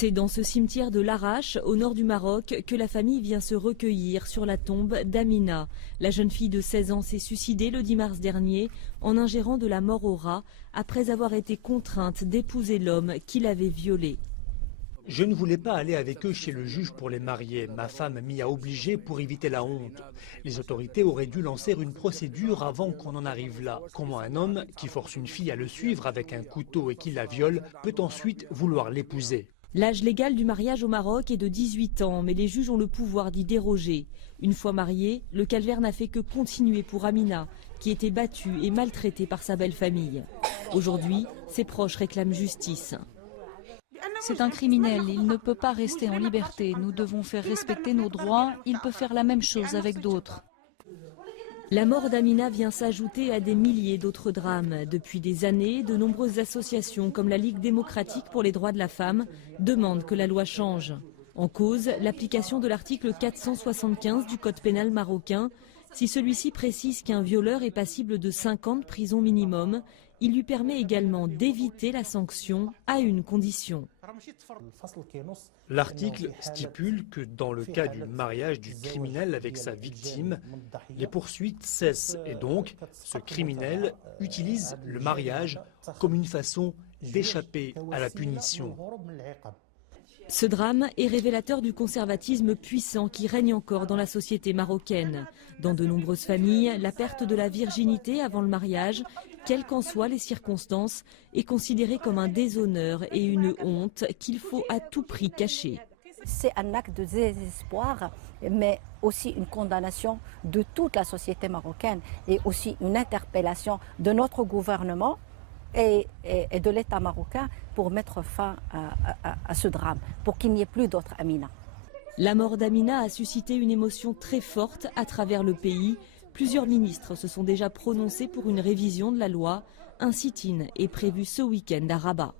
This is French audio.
C'est dans ce cimetière de Larache, au nord du Maroc, que la famille vient se recueillir sur la tombe d'Amina. La jeune fille de 16 ans s'est suicidée le 10 mars dernier en ingérant de la mort au rat après avoir été contrainte d'épouser l'homme qui l'avait violée. Je ne voulais pas aller avec eux chez le juge pour les marier. Ma femme m'y a obligé pour éviter la honte. Les autorités auraient dû lancer une procédure avant qu'on en arrive là. Comment un homme qui force une fille à le suivre avec un couteau et qui la viole peut ensuite vouloir l'épouser? L'âge légal du mariage au Maroc est de 18 ans, mais les juges ont le pouvoir d'y déroger. Une fois mariée, le calvaire n'a fait que continuer pour Amina, qui était battue et maltraitée par sa belle famille. Aujourd'hui, ses proches réclament justice. C'est un criminel, il ne peut pas rester en liberté. Nous devons faire respecter nos droits, il peut faire la même chose avec d'autres. La mort d'Amina vient s'ajouter à des milliers d'autres drames. Depuis des années, de nombreuses associations comme la Ligue démocratique pour les droits de la femme demandent que la loi change. En cause, l'application de l'article 475 du Code pénal marocain. Si celui-ci précise qu'un violeur est passible de 5 ans de prison minimum, il lui permet également d'éviter la sanction à une condition. L'article stipule que dans le cas du mariage du criminel avec sa victime, les poursuites cessent et donc ce criminel utilise le mariage comme une façon d'échapper à la punition. Ce drame est révélateur du conservatisme puissant qui règne encore dans la société marocaine. Dans de nombreuses familles, la perte de la virginité avant le mariage, quelles qu'en soient les circonstances, est considérée comme un déshonneur et une honte qu'il faut à tout prix cacher. C'est un acte de désespoir, mais aussi une condamnation de toute la société marocaine et aussi une interpellation de notre gouvernement et de l'État marocain pour mettre fin à ce drame, pour qu'il n'y ait plus d'autres Amina. La mort d'Amina a suscité une émotion très forte à travers le pays. Plusieurs ministres se sont déjà prononcés pour une révision de la loi. Un sit-in est prévu ce week-end à Rabat.